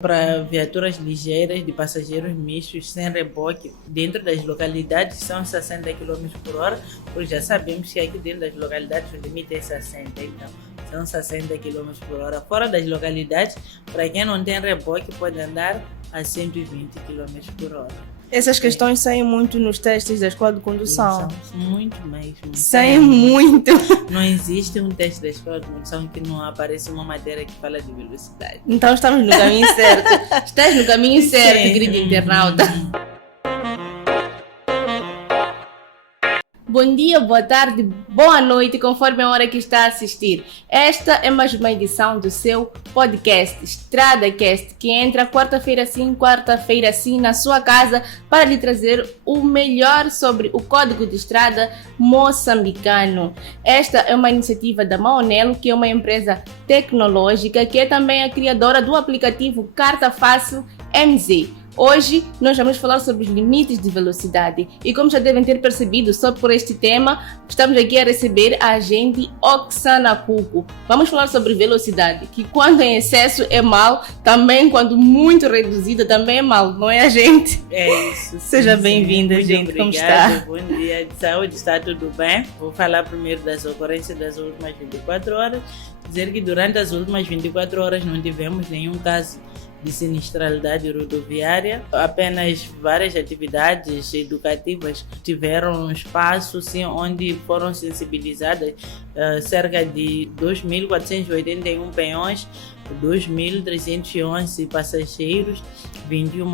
Para viaturas ligeiras de passageiros mistos sem reboque dentro das localidades são 60 km por hora, porque já sabemos que aqui dentro das localidades o limite é 60, então são 60 km por hora. Fora das localidades, para quem não tem reboque, pode andar a 120 km por hora. Essas questões saem muito nos testes da escola de condução. São muito mesmo. Saem muito. Não existe um teste da escola de condução que não apareça uma matéria que fala de velocidade. Então estamos no caminho certo. Estás no caminho certo, querido internauta. Bom dia, boa tarde, boa noite, conforme a hora que está a assistir. Esta é mais uma edição do seu podcast, EstradaCast, que entra quarta-feira sim, na sua casa para lhe trazer o melhor sobre o Código de Estrada moçambicano. Esta é uma iniciativa da Maonelo, que é uma empresa tecnológica que é também a criadora do aplicativo Carta Fácil MZ. Hoje nós vamos falar sobre os limites de velocidade e, como já devem ter percebido, só por este tema estamos aqui a receber a agente Oksana Cuco. Vamos falar sobre velocidade, que quando em excesso é mal, também quando muito reduzida também é mal, não é, agente? É isso. Seja bem-vinda, gente. Como está? Bom dia, de saúde, está tudo bem? Vou falar primeiro das ocorrências das últimas 24 horas. Dizer que durante as últimas 24 horas não tivemos nenhum caso de sinistralidade rodoviária, apenas várias atividades educativas tiveram um espaço sim, onde foram sensibilizadas cerca de 2.481 peões, 2.311 passageiros, 21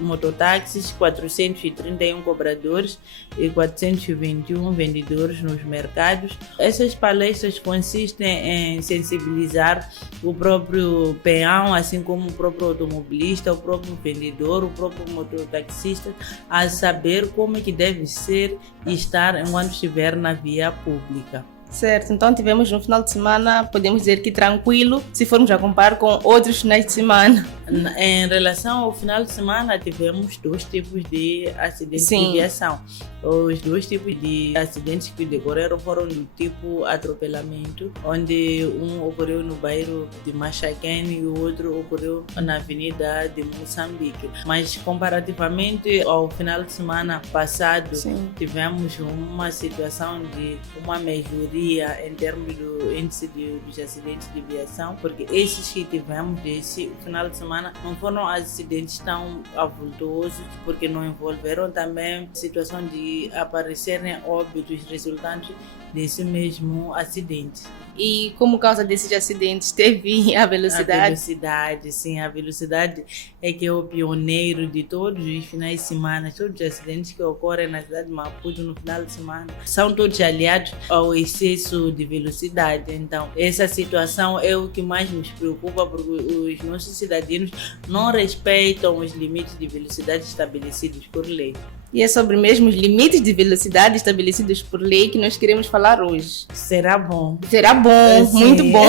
mototáxis, 431 cobradores e 421 vendedores nos mercados. Essas palestras consistem em sensibilizar o próprio peão, assim como o próprio automobilista, o próprio vendedor, o próprio mototaxista, a saber como é que deve ser e estar enquanto estiver na via pública. Certo, então tivemos um final de semana, podemos dizer que tranquilo, se formos a comparar com outros finais de semana. Em relação ao final de semana, tivemos dois tipos de acidentes de viação. Os dois tipos de acidentes que decorreram foram do tipo atropelamento, onde um ocorreu no bairro de Machaquene e o outro ocorreu na avenida de Moçambique. Mas comparativamente ao final de semana passado, tivemos uma situação de uma melhoria em termos do índice dos acidentes de viação, porque esses que tivemos desse final de semana não foram acidentes tão avultosos, porque não envolveram também situação de aparecerem óbitos resultantes desse mesmo acidente. E como causa desses acidentes teve a velocidade? A velocidade, sim, a velocidade é que é o pioneiro de todos os finais de semana. Todos os acidentes que ocorrem na cidade de Maputo no final de semana são todos aliados ao excesso de velocidade. Então, essa situação é o que mais nos preocupa, porque os nossos cidadãos não respeitam os limites de velocidade estabelecidos por lei. E é sobre mesmo os limites de velocidade estabelecidos por lei que nós queremos falar hoje. Será bom. Será bom, muito bom.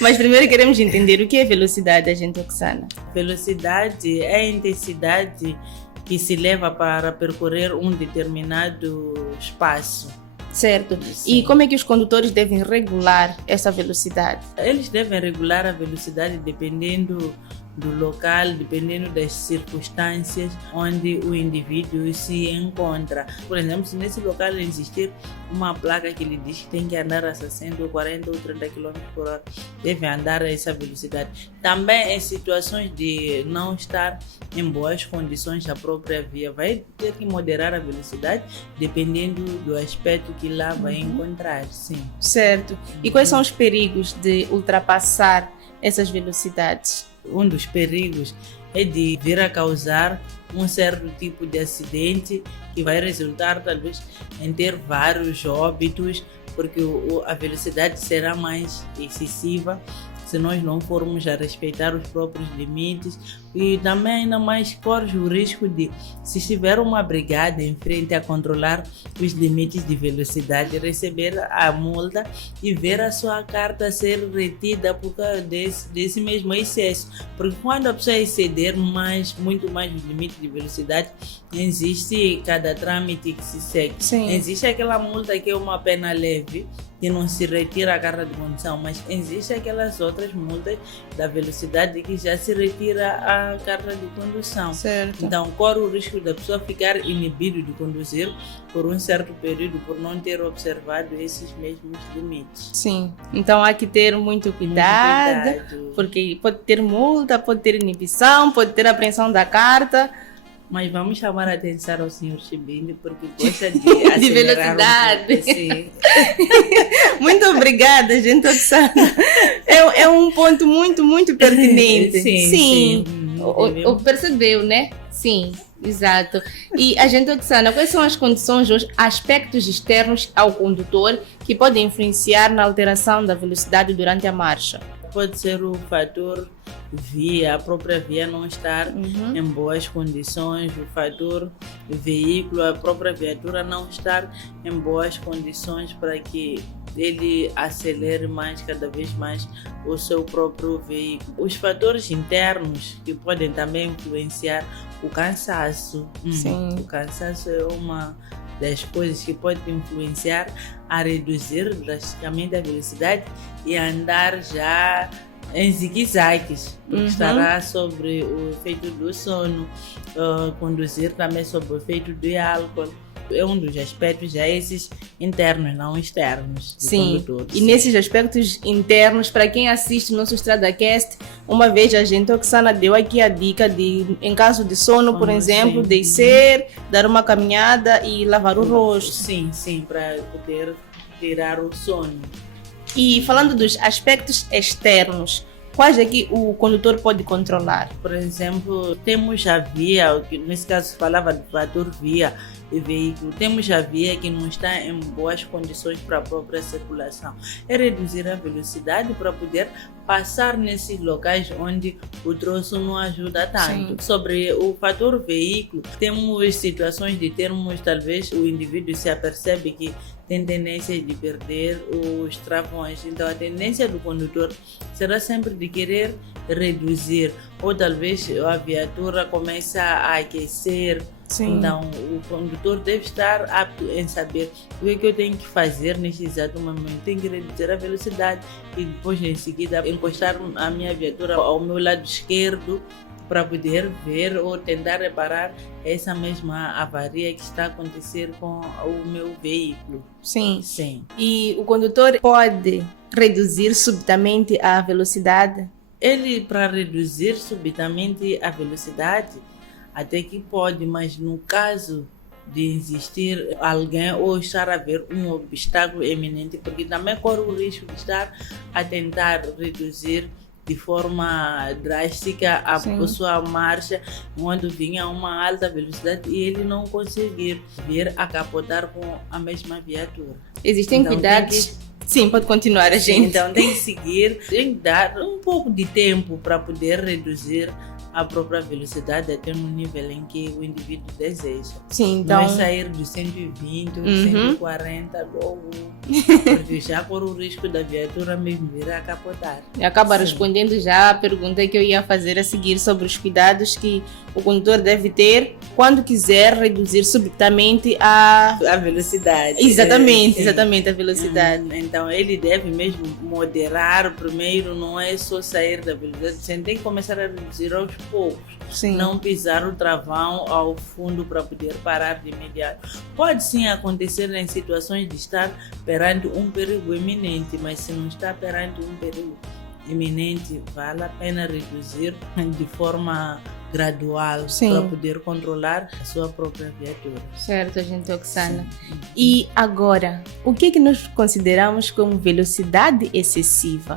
Mas primeiro queremos entender o que é velocidade, agente Oksana. Velocidade é a intensidade que se leva para percorrer um determinado espaço. Certo. Sim. E como é que os condutores devem regular essa velocidade? Eles devem regular a velocidade dependendo do local, dependendo das circunstâncias onde o indivíduo se encontra. Por exemplo, se nesse local existir uma placa que lhe diz que tem que andar a 60, 40 ou 30 km por hora, deve andar a essa velocidade. Também em situações de não estar em boas condições a própria via, vai ter que moderar a velocidade dependendo do aspecto que lá vai encontrar. Sim. Certo. E quais são os perigos de ultrapassar essas velocidades? Um dos perigos é de vir a causar um certo tipo de acidente que vai resultar talvez em ter vários óbitos, porque a velocidade será mais excessiva se nós não formos a respeitar os próprios limites, e também ainda mais corre o risco de, se estiver uma brigada em frente a controlar os limites de velocidade, receber a multa e ver a sua carta ser retida por causa desse mesmo excesso. Porque quando a pessoa exceder muito mais os limites de velocidade, existe cada trâmite que se segue. Sim. Existe aquela multa que é uma pena leve, que não se retira a carta de condução, mas existe aquelas outras outras multas da velocidade que já se retira a carta de condução. Certo. Então, corre o risco da pessoa ficar inibido de conduzir por um certo período por não ter observado esses mesmos limites. Sim, então há que ter muito cuidado, porque pode ter multa, pode ter inibição, pode ter apreensão da carta. Mas vamos chamar a atenção ao Sr. Chibini, porque gosta de acelerar de velocidade. Sim. Muito obrigada, gente Oxana. É um ponto muito, muito pertinente. Sim. Percebeu, né? Sim, exato. E a gente Oxana, quais são as condições, os aspectos externos ao condutor que podem influenciar na alteração da velocidade durante a marcha? Pode ser o fator via, a própria via não estar em boas condições, o fator veículo, a própria viatura não estar em boas condições para que ele acelere mais, cada vez mais, o seu próprio veículo. Os fatores internos que podem também influenciar o cansaço. Sim. O cansaço é uma das coisas que pode influenciar a reduzir drasticamente a velocidade e andar já em zigue-zagues, porque estará sobre o efeito do sono, conduzir também sobre o efeito do álcool. É um dos aspectos já esses internos, não externos. Sim, e nesses aspectos internos, para quem assiste o nosso StradaCast, uma vez a gente Oxana deu aqui a dica de, em caso de sono, por exemplo, descer, dar uma caminhada e lavar o rosto. Sim, para poder tirar o sono. E falando dos aspectos externos, quais é que o condutor pode controlar? Por exemplo, temos a via, nesse caso falava do fator via e veículo, temos a via que não está em boas condições para a própria circulação. É reduzir a velocidade para poder passar nesses locais onde o troço não ajuda tanto. Sim. Sobre o fator veículo, temos situações de termos, talvez o indivíduo se apercebe que tem tendência de perder os travões. Então, a tendência do condutor será sempre de querer reduzir, ou talvez a viatura começa a aquecer. Sim. Então, o condutor deve estar apto em saber o que eu tenho que fazer neste exato momento. Tenho que reduzir a velocidade e depois, em seguida, encostar a minha viatura ao meu lado esquerdo para poder ver ou tentar reparar essa mesma avaria que está a acontecer com o meu veículo. Sim. E o condutor pode reduzir subitamente a velocidade? Ele, para reduzir subitamente a velocidade, até que pode, mas no caso de existir alguém ou estar a ver um obstáculo eminente, porque também corre o risco de estar a tentar reduzir de forma drástica a sua marcha, quando vinha a uma alta velocidade e ele não conseguir vir a capotar com a mesma viatura. Existem então, cuidados? Sim, pode continuar a gente. Então tem que seguir, tem que dar um pouco de tempo para poder reduzir a própria velocidade até no nível em que o indivíduo deseja. Sim, então... Não é sair dos 120, 140 logo, porque já por o risco da viatura mesmo vir a capotar. Acaba respondendo já a pergunta que eu ia fazer a seguir sobre os cuidados que o condutor deve ter quando quiser reduzir subitamente a velocidade. Exatamente a velocidade. Então ele deve mesmo moderar primeiro, não é só sair da velocidade, você tem que começar a reduzir aos poucos. Sim. Não pisar o travão ao fundo para poder parar de imediato. Pode sim acontecer em situações de estar perante um perigo iminente, mas se não está perante um perigo iminente, vale a pena reduzir de forma gradual para poder controlar a sua própria viatura. Certo, gente Oxana. E agora, o que é que nós consideramos como velocidade excessiva?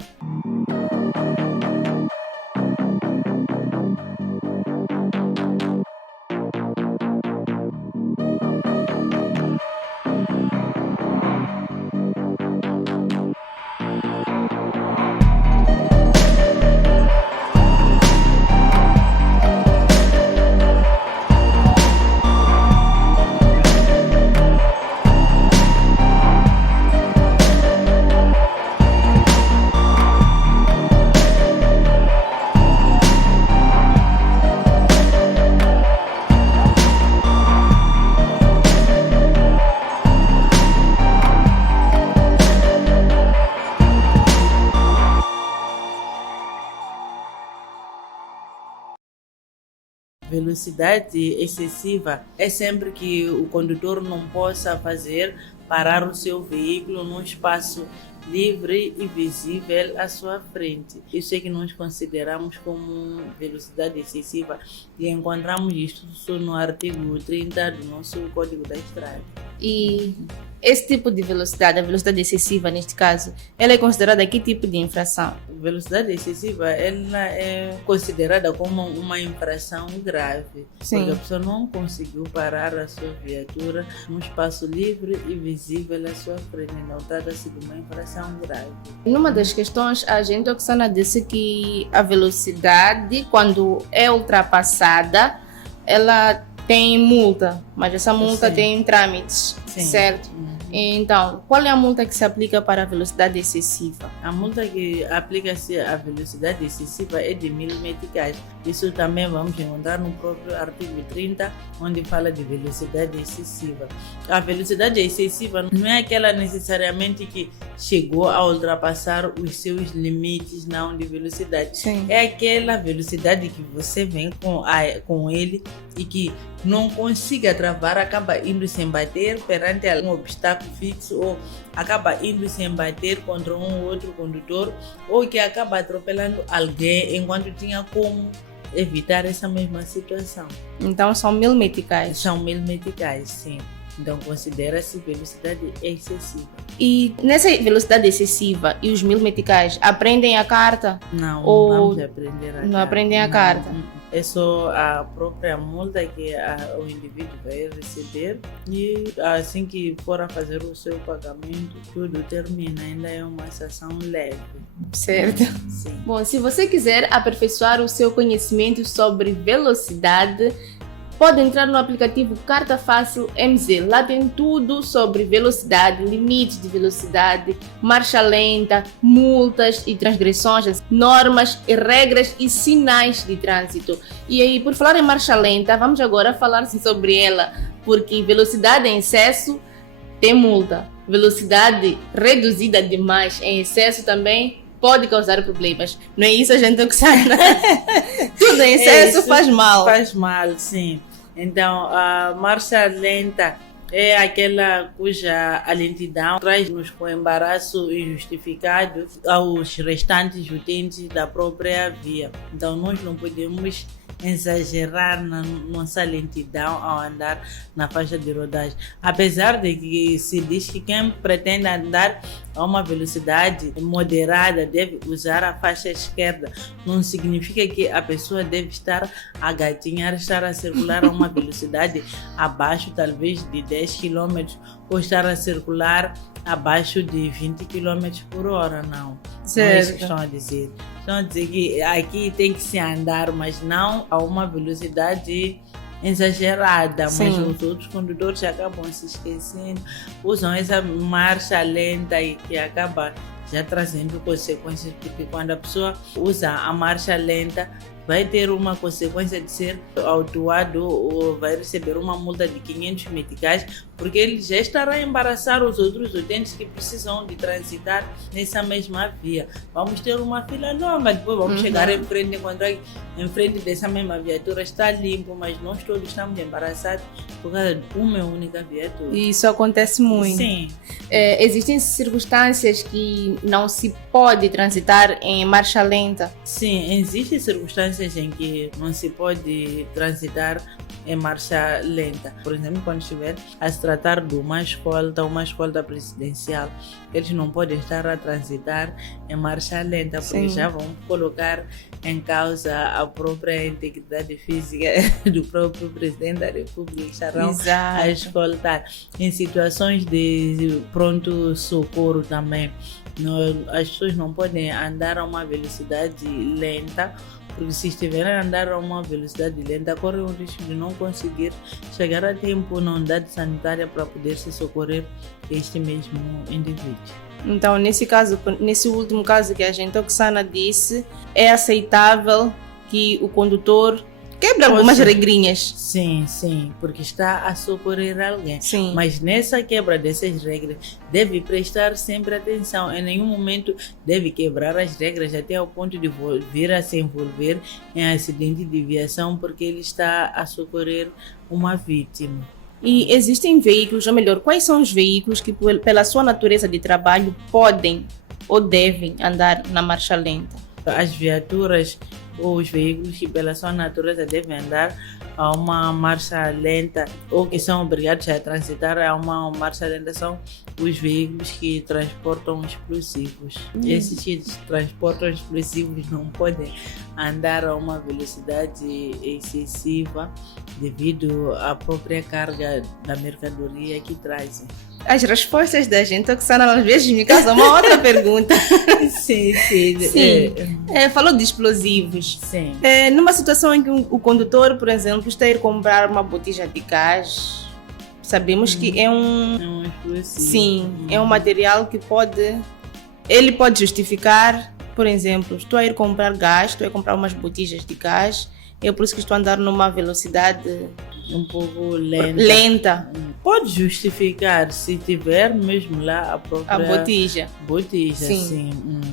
Velocidade excessiva é sempre que o condutor não possa parar o seu veículo num espaço livre e visível à sua frente. Isso é que nós consideramos como velocidade excessiva e encontramos isso no artigo 30 do nosso Código da Estrada. E esse tipo de velocidade, a velocidade excessiva neste caso, ela é considerada que tipo de infração? Velocidade excessiva, ela é considerada como uma infração grave. Sim. Porque a pessoa não conseguiu parar a sua viatura num espaço livre e visível à sua frente. Não trata-se de uma infração grave. Numa das questões, a agente Oksana disse que a velocidade, quando é ultrapassada, ela tem multa, mas essa multa Sim. tem trâmites, Sim. certo? Então, qual é a multa que se aplica para a velocidade excessiva? A multa que aplica-se à velocidade excessiva é de 1.000 meticais. Isso também vamos encontrar no próprio artigo 30, onde fala de velocidade excessiva. A velocidade excessiva não é aquela necessariamente que chegou a ultrapassar os seus limites não de velocidade. Sim. É aquela velocidade que você vem com ele e que não consiga travar, acaba indo sem bater perante um obstáculo fixo ou acaba indo sem bater contra um outro condutor ou que acaba atropelando alguém enquanto tinha como evitar essa mesma situação. Então são 1.000 meticais. São 1.000 meticais, sim. Então considera-se velocidade excessiva. E nessa velocidade excessiva e os 1.000 meticais, aprendem a carta? Não, Ou não vamos aprender a carta. não aprendem a carta? É só a própria multa que o indivíduo vai receber e assim que for a fazer o seu pagamento, tudo termina. Ainda é uma sanção leve. Certo. Sim. Bom, se você quiser aperfeiçoar o seu conhecimento sobre velocidade, pode entrar no aplicativo Carta Fácil MZ. Lá tem tudo sobre velocidade, limites de velocidade, marcha lenta, multas e transgressões, normas e regras e sinais de trânsito. E aí, por falar em marcha lenta, vamos agora falar sobre ela, porque velocidade em excesso tem multa. Velocidade reduzida demais em excesso também pode causar problemas. Não é isso, a gente Oksana? Tudo em excesso faz mal. Faz mal, sim. Então, a marcha lenta é aquela cuja a lentidão traz-nos com embaraço injustificado aos restantes utentes da própria via. Então, nós não podemos exagerar na nossa lentidão ao andar na faixa de rodagem. Apesar de que se diz que quem pretende andar a uma velocidade moderada deve usar a faixa esquerda, não significa que a pessoa deve estar a gatinhar, estar a circular a uma velocidade abaixo talvez de 10 km ou estar a circular abaixo de 20 km por hora, não. Certo. Não é isso que estão a dizer. Estão a dizer que aqui tem que se andar, mas não a uma velocidade exagerada. Sim. Mas os outros condutores acabam se esquecendo, usam essa marcha lenta e que acaba já trazendo consequências, porque quando a pessoa usa a marcha lenta, vai ter uma consequência de ser autuado ou vai receber uma multa de 500 meticais, porque ele já estará a embaraçar os outros utentes que precisam de transitar nessa mesma via. Vamos ter uma fila longa, depois vamos chegar em frente, encontrar em frente dessa mesma viatura está limpo, mas nós todos estamos embaraçados por causa de uma única viatura. E isso acontece muito. Sim. Existem circunstâncias que não se pode transitar em marcha lenta? Sim, existem circunstâncias em que não se pode transitar em marcha lenta. Por exemplo, quando estiver a se tratar de uma escolta presidencial, eles não podem estar a transitar em marcha lenta, porque Sim. já vão colocar em causa a própria integridade física do próprio presidente da República. Estarão a escoltar. Em situações de pronto socorro também, as pessoas não podem andar a uma velocidade lenta, porque se estiverem a andar a uma velocidade lenta, correm o risco de não conseguir chegar a tempo na unidade sanitária para poder se socorrer este mesmo indivíduo. Então, nesse último caso que a gente Oksana disse, é aceitável que o condutor quebra algumas regrinhas. Sim, porque está a socorrer alguém. Sim. Mas nessa quebra dessas regras, deve prestar sempre atenção. Em nenhum momento deve quebrar as regras até ao ponto de vir a se envolver em acidente de viação, porque ele está a socorrer uma vítima. E existem veículos, ou melhor, quais são os veículos que, pela sua natureza de trabalho, podem ou devem andar na marcha lenta? As viaturas ou os veículos que, pela sua natureza, devem andar a uma marcha lenta ou que são obrigados a transitar a uma marcha lenta são os veículos que transportam explosivos. Esses que transportam explosivos não podem andar a uma velocidade excessiva devido à própria carga da mercadoria que trazem. As respostas da gente, Oksana, às vezes me causam uma outra pergunta. Sim. Falou de explosivos. Sim. Numa situação em que o condutor, por exemplo, está a ir comprar uma botija de gás, sabemos que é um explosivo. Sim, é um material que ele pode justificar, por exemplo, estou a ir comprar gás, estou a comprar umas botijas de gás, é por isso que estou a andar numa velocidade um pouco lenta. Pode justificar se tiver mesmo lá a própria botija. Sim.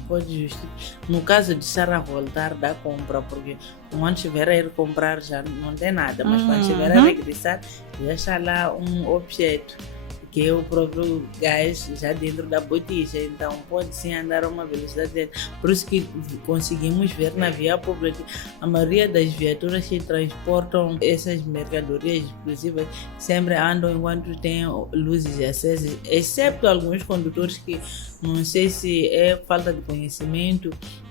Pode justificar. No caso de estar a voltar da compra, porque quando estiver a ir comprar já não tem nada, mas quando estiver a regressar já está lá um objeto, que é o próprio gás já dentro da botija, então pode sim andar a uma velocidade. Por isso que conseguimos ver na via pública a maioria das viaturas que transportam essas mercadorias explosivas sempre andam enquanto tem luzes acesas, exceto alguns condutores que não sei se é falta de conhecimento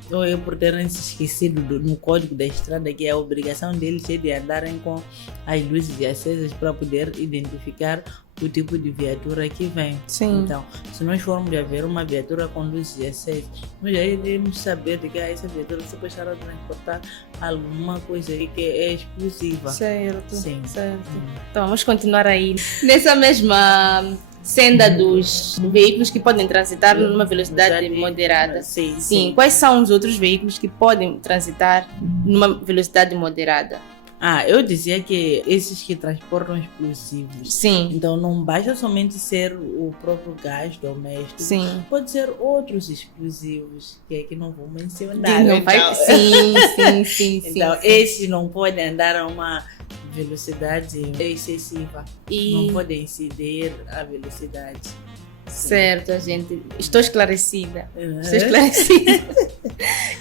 ou é por terem se esquecido no código da estrada que a obrigação deles é de andarem com as luzes acesas para poder identificar o tipo de viatura que vem. Sim. Então, se nós formos a ver uma viatura com luzes acesas, nós já iremos saber de que essa viatura se pode estar a transportar alguma coisa que é explosiva. Certo. Sim. Certo. Então, vamos continuar aí. Nessa mesma senda dos veículos que podem transitar numa velocidade moderada. Sim. Quais são os outros veículos que podem transitar numa velocidade moderada? Eu dizia que esses que transportam explosivos. Sim. Então não basta somente ser o próprio gás doméstico. Sim. Pode ser outros explosivos, que é que não vou mencionar. Sim. Então esses não podem andar a uma velocidade excessiva. Não podem exceder a velocidade. Certo, gente. Estou esclarecida.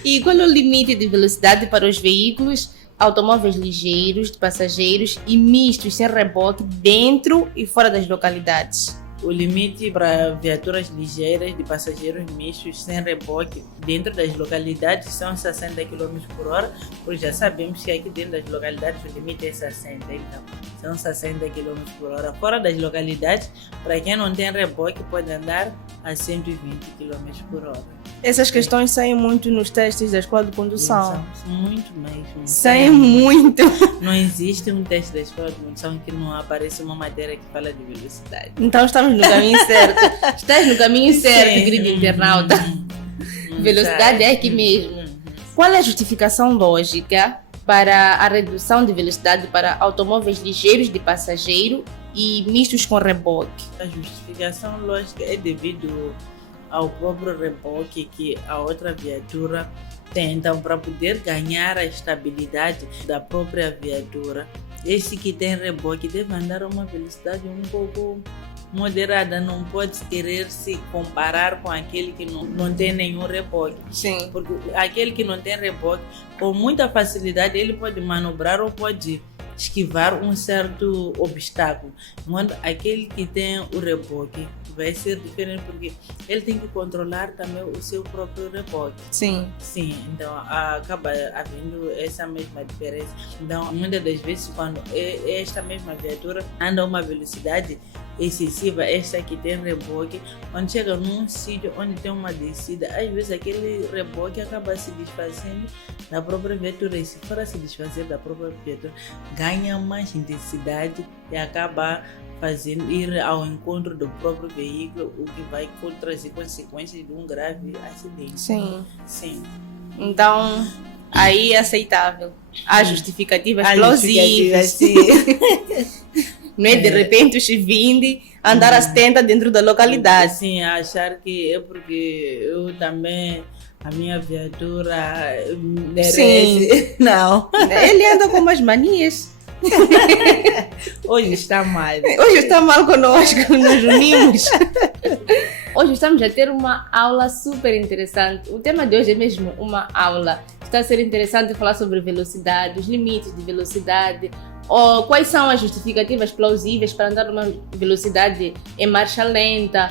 E qual é o limite de velocidade para os veículos automóveis ligeiros, de passageiros e mistos sem reboque dentro e fora das localidades? O limite para viaturas ligeiras de passageiros mistos sem reboque dentro das localidades são 60 km por hora, porque já sabemos que aqui dentro das localidades o limite é 60, então são 60 km por hora. Fora das localidades, para quem não tem reboque, pode andar a 120 km por hora. Essas questões saem muito nos testes da escola de condução. Muito mesmo. Saem muito. Não existe um teste da escola de condução que não apareça uma matéria que fala de velocidade. Então estamos no caminho certo. Estás no caminho certo, querido internauta. Velocidade é aqui mesmo. Qual é a justificação lógica para a redução de velocidade para automóveis ligeiros de passageiro e mistos com reboque? A justificação lógica é devido ao próprio reboque que a outra viatura tem. Então, para poder ganhar a estabilidade da própria viatura, esse que tem reboque deve andar a uma velocidade um pouco moderada, não pode querer se comparar com aquele que não tem nenhum reboque. Sim. Porque aquele que não tem reboque, com muita facilidade, ele pode manobrar ou pode esquivar um certo obstáculo. Enquanto aquele que tem o reboque vai ser diferente, porque ele tem que controlar também o seu próprio reboque. Sim. Então acaba havendo essa mesma diferença. Então, muitas das vezes, quando esta mesma viatura anda a uma velocidade excessiva, esta que tem reboque, quando chega num sítio onde tem uma descida, às vezes aquele reboque acaba se desfazendo da própria viatura, e se for a se desfazer da própria viatura, ganha mais intensidade e acaba fazendo ir ao encontro do próprio veículo, o que vai trazer consequências de um grave acidente. Sim. Sim. Então, aí é aceitável. Há justificativas plausíveis. Não é de repente o Chivindi andar a 70 dentro da localidade. Sim, achar que é porque eu também, a minha viatura merece. Não. Ele anda com umas manias. Hoje está mal. Hoje está mal conosco, nos unimos. Hoje estamos a ter uma aula super interessante. O tema de hoje é mesmo uma aula. Está a ser interessante falar sobre velocidade, os limites de velocidade, ou quais são as justificativas plausíveis para andar numa velocidade em marcha lenta,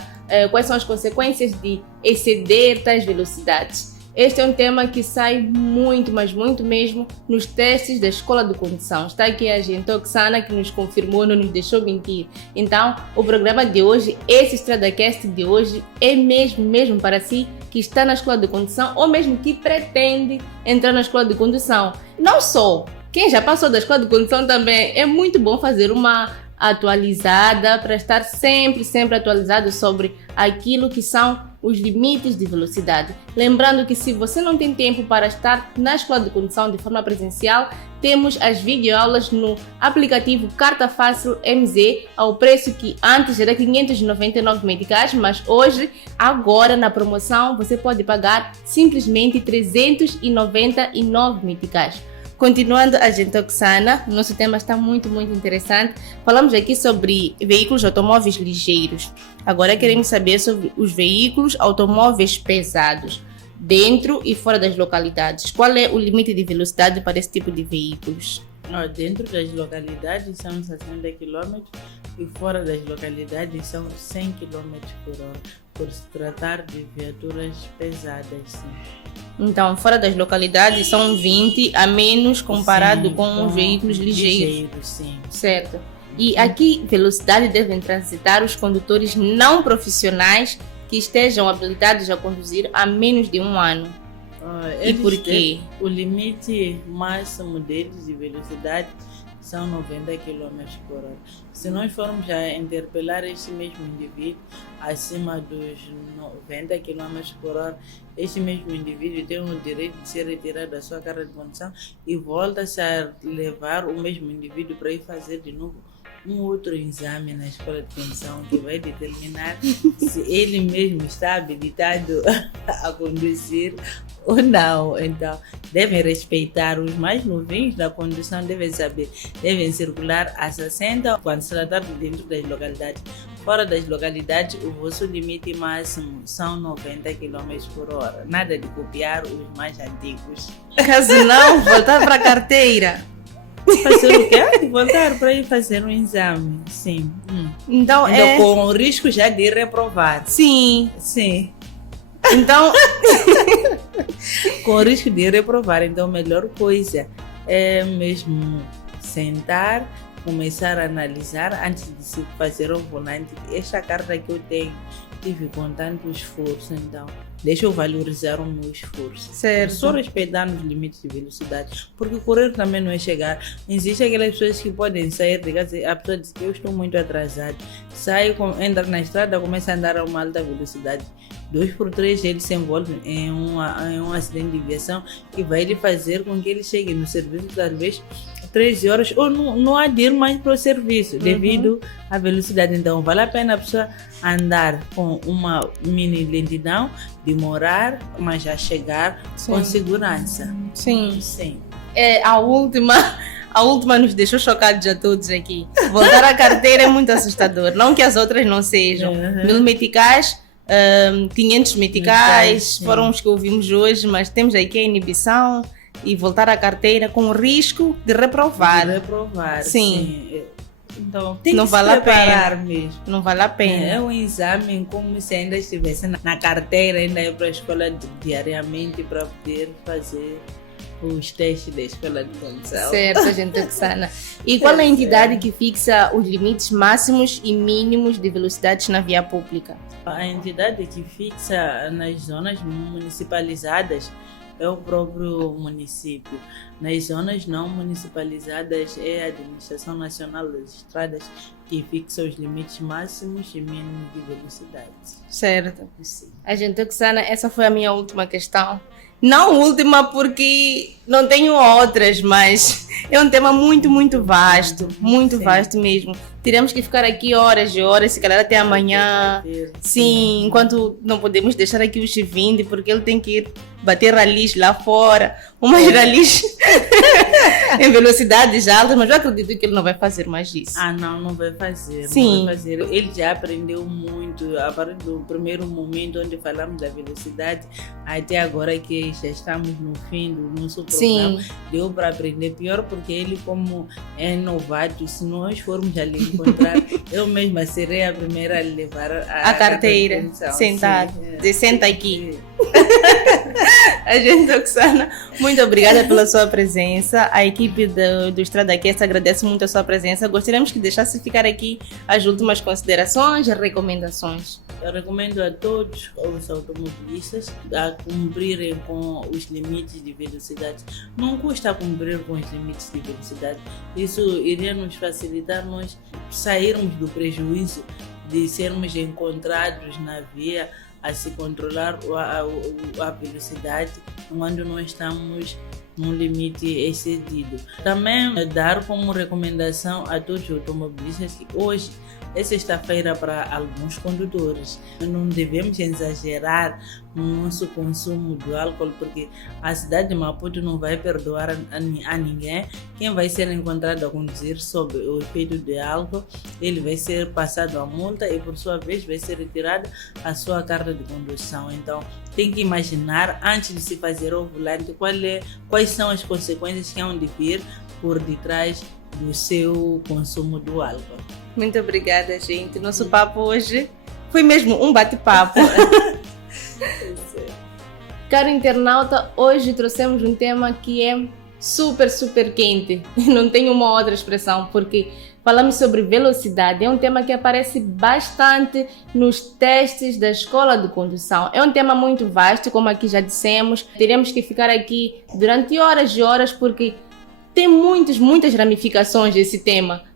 quais são as consequências de exceder tais velocidades. Este é um tema que sai muito, mas muito mesmo, nos testes da Escola de Condução. Está aqui a gente Oksana, que nos confirmou, não nos deixou mentir. Então, o programa de hoje, esse StradaCast de hoje, é mesmo para si que está na Escola de Condução ou mesmo que pretende entrar na Escola de Condução. Não só, quem já passou da Escola de Condução também, é muito bom fazer uma atualizada para estar sempre atualizado sobre aquilo que são os limites de velocidade. Lembrando que se você não tem tempo para estar na Escola de Condução de forma presencial, temos as videoaulas no aplicativo Carta Fácil MZ, ao preço que antes era 599 meticais, mas hoje, agora na promoção, você pode pagar simplesmente 399 meticais. Continuando a gente Oksana, nosso tema está muito interessante. Falamos aqui sobre veículos automóveis ligeiros. Agora queremos saber sobre os veículos automóveis pesados, dentro e fora das localidades. Qual é o limite de velocidade para esse tipo de veículos? Dentro das localidades são 60 km e fora das localidades são 100 km por hora, por se tratar de viaturas pesadas, sim. Então, fora das localidades são 20 a menos comparado com os veículos ligeiros. Sim. Certo. E a que velocidade devem transitar os condutores não profissionais que estejam habilitados a conduzir há menos de um ano? E por quê? O limite máximo deles de velocidade são 90 km por hora. Se nós formos a interpelar este mesmo indivíduo acima dos 90 km por hora, este mesmo indivíduo tem o direito de ser retirado da sua carta de condução e volta-se a levar o mesmo indivíduo para ir fazer de novo um outro exame na escola de condução que vai determinar se ele mesmo está habilitado a conduzir ou não. Então, devem respeitar os mais novinhos da condução, devem saber, devem circular a 60 quando se tratar de dentro das localidades. Fora das localidades, o vosso limite máximo são 90 km por hora. Nada de copiar os mais antigos. Caso não, voltar para a carteira. Fazer o quê? Voltar para ir fazer um exame, sim. Então com o risco já de reprovar. Sim. Então, com o risco de reprovar. Então, a melhor coisa é mesmo sentar, começar a analisar antes de se fazer o volante. Esta carta que eu tenho, tive com tanto esforço, então deixa eu valorizar o meu esforço. Certo. Só respeitando os limites de velocidade, porque correr também não é chegar. Existem aquelas pessoas que podem sair de casa, a pessoa diz que eu estou muito atrasado, entra na estrada, começa a andar a uma alta velocidade. 2x3 ele se envolve em um acidente de viação que vai lhe fazer com que ele chegue no serviço talvez 13 horas ou não há de ir mais para o serviço devido à velocidade. Então vale a pena a pessoa andar com uma mini lentidão, demorar, mas já chegar com segurança. Sim. A última nos deixou chocados a todos aqui. Voltar à carteira é muito assustador. Não que as outras não sejam. 1000 meticais, 500 meticais foram os que ouvimos hoje, mas temos aqui a inibição e voltar à carteira com o risco de reprovar. Sim. Então, tem não que vale se preparar mesmo. Não vale a pena. É um exame como se ainda estivesse na carteira, ainda ir para a escola diariamente para poder fazer os testes da escola de condução. Certo, gente Oksana. E qual é a entidade que fixa os limites máximos e mínimos de velocidades na via pública? A entidade que fixa nas zonas municipalizadas é o próprio município. Nas zonas não municipalizadas é a Administração Nacional das Estradas que fixa os limites máximos e mínimos de velocidade. Certo. Sim. A gente Oksana, essa foi a minha última questão. Não última porque não tenho outras, mas é um tema muito, muito vasto. Muito vasto mesmo. Teremos que ficar aqui horas e horas, se calhar até amanhã. Sim, enquanto não podemos deixar aqui o X20, porque ele tem que ir bater ralis lá fora. Umas ralis em velocidades altas, mas eu acredito que ele não vai fazer mais isso. Não vai fazer. Sim. Não vai fazer. Ele já aprendeu muito, a partir do primeiro momento onde falamos da velocidade, até agora que já estamos no fim do nosso programa. Sim. Deu para aprender. Pior porque ele, como é novato, se nós formos ali encontrar, eu mesma serei a primeira a levar a carteira sentada. Senta aqui. Agente Oxana, muito obrigada pela sua presença. A equipe do Estradacast agradece muito a sua presença. Gostaríamos que deixasse ficar aqui as últimas considerações e recomendações. Eu recomendo a todos os automobilistas a cumprirem com os limites de velocidade. Não custa cumprir com os limites de velocidade. Isso iria nos facilitar nós sairmos do prejuízo de sermos encontrados na via a se controlar a velocidade quando nós estamos num limite excedido. Também dar como recomendação a todos os automobilistas que hoje é sexta-feira para alguns condutores. Não devemos exagerar no nosso consumo do álcool, porque a cidade de Maputo não vai perdoar a ninguém. Quem vai ser encontrado a conduzir sob o efeito de álcool, ele vai ser passado a multa e, por sua vez, vai ser retirada a sua carta de condução. Então, tem que imaginar, antes de se fazer ao volante, quais são as consequências que hão de vir por detrás do seu consumo do álcool. Muito obrigada, gente. Nosso papo hoje foi mesmo um bate-papo. Caro internauta, hoje trouxemos um tema que é super, super quente. Não tenho uma outra expressão, porque falamos sobre velocidade. É um tema que aparece bastante nos testes da escola de condução. É um tema muito vasto, como aqui já dissemos. Teremos que ficar aqui durante horas e horas, porque tem muitas ramificações esse tema.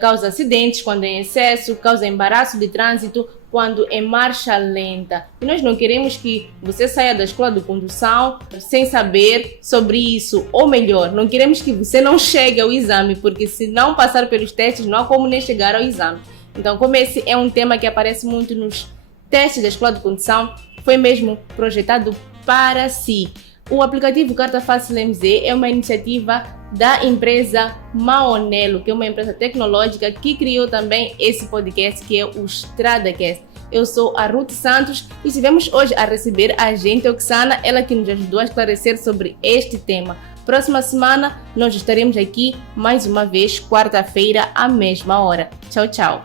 Causa acidentes quando é em excesso, causa embaraço de trânsito quando é marcha lenta. E nós não queremos que você saia da escola de condução sem saber sobre isso. Ou melhor, não queremos que você não chegue ao exame, porque se não passar pelos testes, não há como nem chegar ao exame. Então, como esse é um tema que aparece muito nos testes da escola de condução, foi mesmo projetado para si. O aplicativo Carta Fácil MZ é uma iniciativa da empresa Maonelo, que é uma empresa tecnológica que criou também esse podcast, que é o Estradacast. Eu sou a Ruth Santos e estivemos hoje a receber a agente Oxana, ela que nos ajudou a esclarecer sobre este tema. Próxima semana nós estaremos aqui mais uma vez, quarta-feira, à mesma hora. Tchau, tchau!